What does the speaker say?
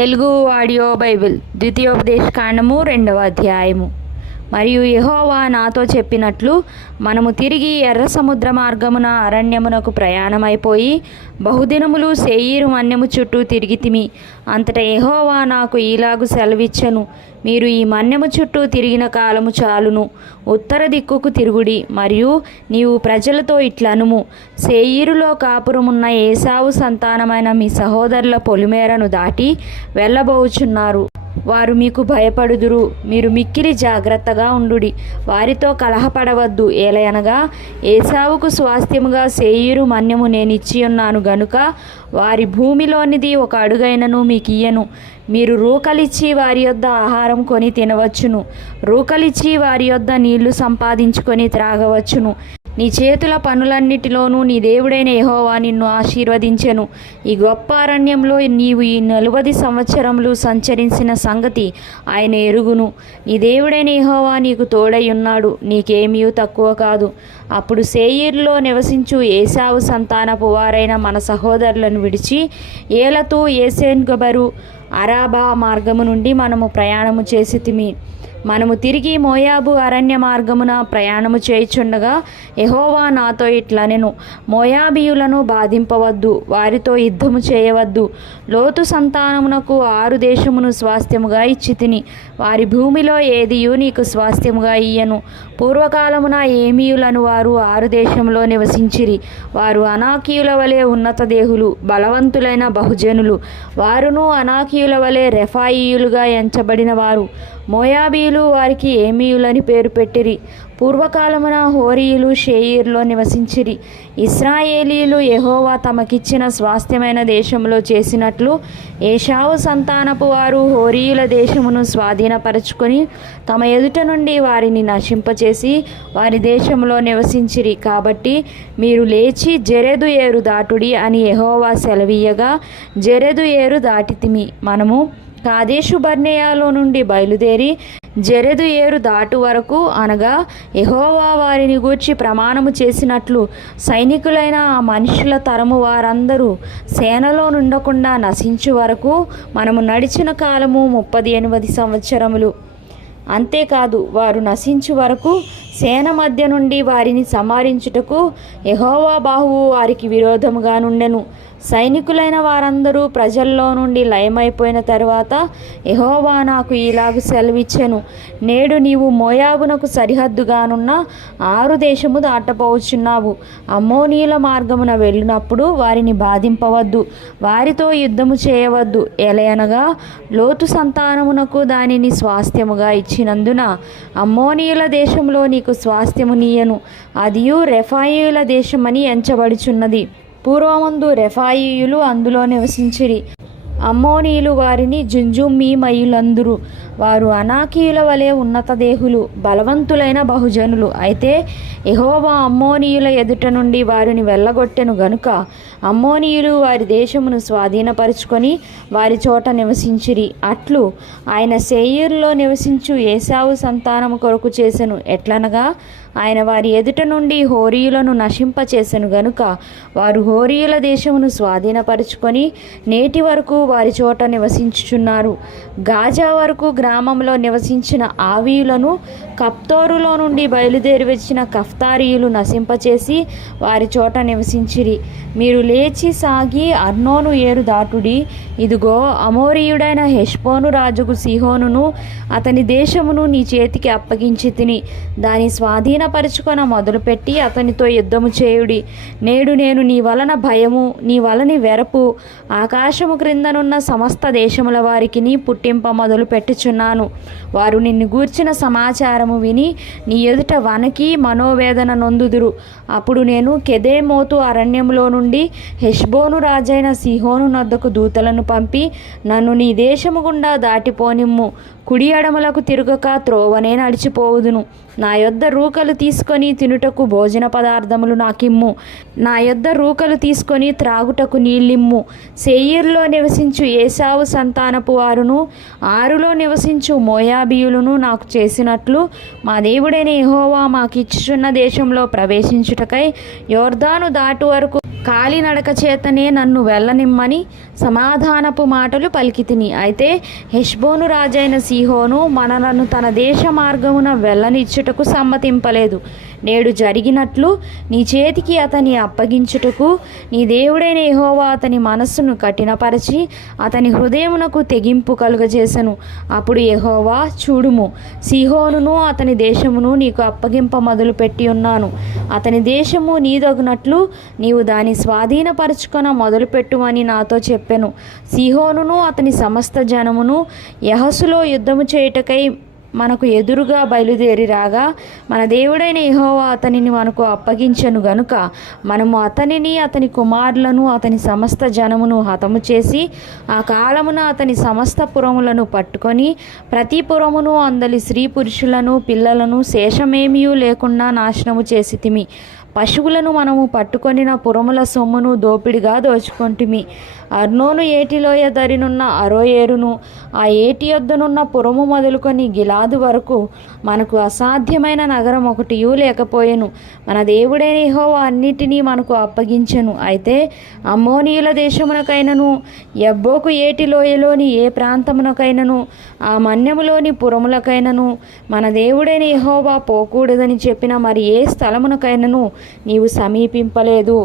Telugu audio Bible ద్వితీయోపదేశకాండము 2వ అధ్యాయము. మరియు యెహోవా నాతో చెప్పినట్లు, మనము తిరిగి ఎర్ర సముద్ర మార్గమున అరణ్యమునకు ప్రయాణమైపోయి బహుదినములు శేయీరు మన్యము చుట్టూ తిరిగితిమి. అంతటా యెహోవా నాకు ఈలాగు సెలవిచ్చెను, మీరు ఈ మన్యము చుట్టూ తిరిగిన కాలము చాలును. ఉత్తర దిక్కుకు తిరుగుడి. మరియు నీవు ప్రజలతో ఇట్లనుము, శేయీరులో కాపురమున్న ఏశావు సంతానమైన మీ సహోదరుల పొలిమేరను దాటి వెళ్ళబోచున్నారు. వారు మీకు భయపడుదురు. మీరు మిక్కిలి జాగ్రత్తగా ఉండుడి. వారితో కలహపడవద్దు. ఏలయనగా ఏశావుకు స్వాస్థ్యముగా శేయీరు మన్యము నేనిచ్చియున్నాను గనుక వారి భూమిలోనిది ఒక అడుగైనను మీకియ్యను. మీరు రూకలిచ్చి వారి యొద్ద ఆహారం కొని తినవచ్చును. రూకలిచ్చి వారి యొద్ద నీళ్లు సంపాదించుకొని త్రాగవచ్చును. నీ చేతుల పనులన్నిటిలోనూ నీ దేవుడైన యెహోవా నిన్ను ఆశీర్వదించెను. ఈ గొప్ప అరణ్యంలో నీవు ఈ 40 సంవత్సరములు సంచరించిన సంగతి ఆయన ఎరుగును. నీ దేవుడైన యెహోవా నీకు తోడై ఉన్నాడు. నీకేమీ తక్కువ కాదు. అప్పుడు శేయీరులో నివసించు ఏశావు సంతానపు వారైన మన సహోదరులను విడిచి ఏలతు, ఏసెన్గెబరు, అరాబా మార్గము నుండి మనము ప్రయాణము చేసితిమి. మనము తిరిగి మోయాబు అరణ్య మార్గమున ప్రయాణము చేయుచుండగా యెహోవా నాతో ఇట్లనెను, మోయాబీయులను బాధింపవద్దు, వారితో యుద్ధము చేయవద్దు. లోతు సంతానమునకు 6 దేశమును స్వాస్థ్యముగా ఇచ్చితిని. వారి భూమిలో ఏదియు నీకు స్వాస్థ్యముగా ఇయ్యను. పూర్వకాలమున ఏమీయులను వారు 6 దేశంలో నివసించిరి. వారు అనాకీయుల వలె ఉన్నత దేహులు, బలవంతులైన బహుజనులు. వారును అనాకీయుల వలె రెఫాయీయులుగా ఎంచబడిన వారు. మోయాబీయులు వారికి ఏమీయులని పేరు పెట్టిరి. పూర్వకాలమున హోరీయులు శేయీరులో నివసించిరి. ఇశ్రాయేలీయులు యెహోవా తమకిచ్చిన స్వాస్థ్యమైన దేశంలో చేసినట్లు ఏశావు సంతానపు వారు హోరీయుల దేశమును స్వాధీనపరచుకొని తమ ఎదుట నుండి వారిని నశింపచేసి వారి దేశంలో నివసించిరి. కాబట్టి మీరు లేచి జెరెదు ఏరు దాటుడి అని యెహోవా సెలవీయగా జెరెదు ఏరు దాటితిమి. మనము కాదేషు బర్నేయాలో నుండి బయలుదేరి జెరెదు ఏరు దాటు వరకు, అనగా యెహోవా వారిని గూర్చి ప్రమాణము చేసినట్లు సైనికులైన ఆ మనుషుల తరము వారందరూ సేనలో నుండకుండా నశించు వరకు మనము నడిచిన కాలము 38 సంవత్సరములు. అంతేకాదు, వారు నశించు వరకు సేన మధ్య నుండి వారిని సంహరించుటకు యెహోవా బాహువు వారికి విరోధముగా నుండెను. సైనికులైన వారందరూ ప్రజల్లో నుండి లయమైపోయిన తరువాత యెహోవా నాకు ఇలాగు సెలవిచ్చెను, నేడు నీవు మోయాబునకు సరిహద్దుగానున్న 6 దేశము దాటపోవచ్చున్నావు. అమ్మోనీయుల మార్గమున వెళ్ళినప్పుడు వారిని బాధింపవద్దు, వారితో యుద్ధము చేయవద్దు. ఎలయనగా లోతు సంతానమునకు దానిని స్వాస్థ్యముగా ఇచ్చినందున అమ్మోనీయుల దేశంలో నీకు స్వాస్థ్యము నీయను. అదియు రెఫాయీయుల దేశమని ఎంచబడుచున్నది. పూర్వమందు రెఫాయీయులు అందులో నివసించిరి. అమ్మోనీయులు వారిని జుంజుమ్మీమయులందురు. వారు అనాకీయుల వలె ఉన్నత దేహులు, బలవంతులైన బహుజనులు. అయితే యెహోవా అమ్మోనీయుల ఎదుట నుండి వారిని వెళ్ళగొట్టెను గనుక అమ్మోనీయులు వారి దేశమును స్వాధీనపరుచుకొని వారి చోట నివసించిరి. అట్లు ఆయన శేయీరులో నివసించు ఏశావు సంతానము కొరకు చేసెను. ఎట్లనగా ఆయన వారి ఎదుట నుండి హోరీయులను నశింపచేసెను గనుక వారు హోరీయుల దేశమును స్వాధీనపరుచుకొని నేటి వరకు వారి చోట నివసించుచున్నారు. గాజా వరకు గ్రామంలో నివసించిన ఆవీయులను కప్తోరులో నుండి బయలుదేరి వచ్చిన కఫ్తారీయులు నశింపచేసి వారి చోట నివసించిరి. మీరు లేచి సాగి అర్నోను ఏరు దాటుడి. ఇదిగో, అమోరీయుడైన హెష్బోను రాజుకు సీహోనును అతని దేశమును నీ చేతికి అప్పగించి తిని దాని స్వాధీనపరుచుకొన మొదలుపెట్టి అతనితో యుద్ధము చేయుడి. నేడు నేను నీ వలన భయము, నీ వలని వెరపు ఆకాశము క్రిందనున్న సమస్త దేశముల వారికిని పుట్టింప మొదలు పెట్టుచున్నాను. వారు నిన్ను గూర్చిన సమాచారము విని నీ ఎదుట వణకి మనోవేదన నొందుదురు. అప్పుడు నేను కెదేమోతు అరణ్యములో నుండి హెష్బోను రాజైన సీహోను నొద్దకు దూతలను పంపి, నన్ను నీ దేశము గుండా దాటిపోనిమ్ము. కుడి ఎడమలకు తిరుగక త్రోవనే నడిచిపోవుదును. నా యొద్ద రూకలు తీసుకొని తినుటకు భోజన పదార్థములు నాకిమ్ము. నా యొద్ద రూకలు తీసుకొని త్రాగుటకు నీళ్ళిమ్ము. శేయీరులో నివసించు ఏశావు సంతానపు వారును 6లో నివసించు మోయాబీయులను నాకు చేసినట్లు మా దేవుడైన యెహోవా మాకిచ్చుచున్న దేశంలో ప్రవేశించుటకై యోర్దాను దాటు వరకు కాలినడక చేతనే నన్ను వెళ్ళనిమ్మని సమాధానపు మాటలు పలికితిని. అయితే హెష్బోను రాజైన సీహోను మనలను తన దేశ మార్గమున వెళ్ళనిచ్చుటకు సమ్మతింపలేదు. నేడు జరిగినట్లు నీ చేతికి అతని అప్పగించుటకు నీ దేవుడైన యెహోవా అతని మనస్సును కఠినపరచి అతని హృదయమునకు తెగింపు కలుగజేసెను. అప్పుడు యెహోవా, చూడుము, సీహోనును అతని దేశమును నీకు అప్పగింప మొదలుపెట్టి ఉన్నాను. అతని దేశము నీదగునట్లు నీవు దాని స్వాధీనపరచుకొన మొదలుపెట్టుమని నాతో చెప్పెను. సీహోనును అతని సమస్త జనమును యెహసులో యుద్ధము చేయుటకై మనకు ఎదురుగా బయలుదేరి రాగా మన దేవుడైన యెహోవా అతనిని మనకు అప్పగించెను గనుక మనము అతనిని, అతని కుమారులను, అతని సమస్త జనమును హతము చేసి ఆ కాలమున అతని సమస్త పురములను పట్టుకొని ప్రతి పురమును అందలి స్త్రీ పురుషులను పిల్లలను శేషమేమియూ లేకుండా నాశనము చేసితిమి. పశువులను మనము పట్టుకొనిన పురముల సొమ్మును దోపిడిగా దోచుకొంటిమి. అర్నోను ఏటిలోయ దరినున్న అరోయేరును, ఆ ఏటి యొద్దనున్న పురము మొదలుకొని గిలాదు వరకు మనకు అసాధ్యమైన నగరం ఒకటియూ లేకపోయెను. మన దేవుడైన యెహోవా అన్నిటినీ మనకు అప్పగించెను. అయితే అమ్మోనీయుల దేశమునకైనను యబ్బోకు ఏటిలోయలోని ఏ ప్రాంతమునకైనను ఆ మన్యములోని పురములకైనను మన దేవుడైన యెహోవా పోకూడదని చెప్పిన మరి ఏ స్థలమునకైనను నీవు సమీపింపలేదు.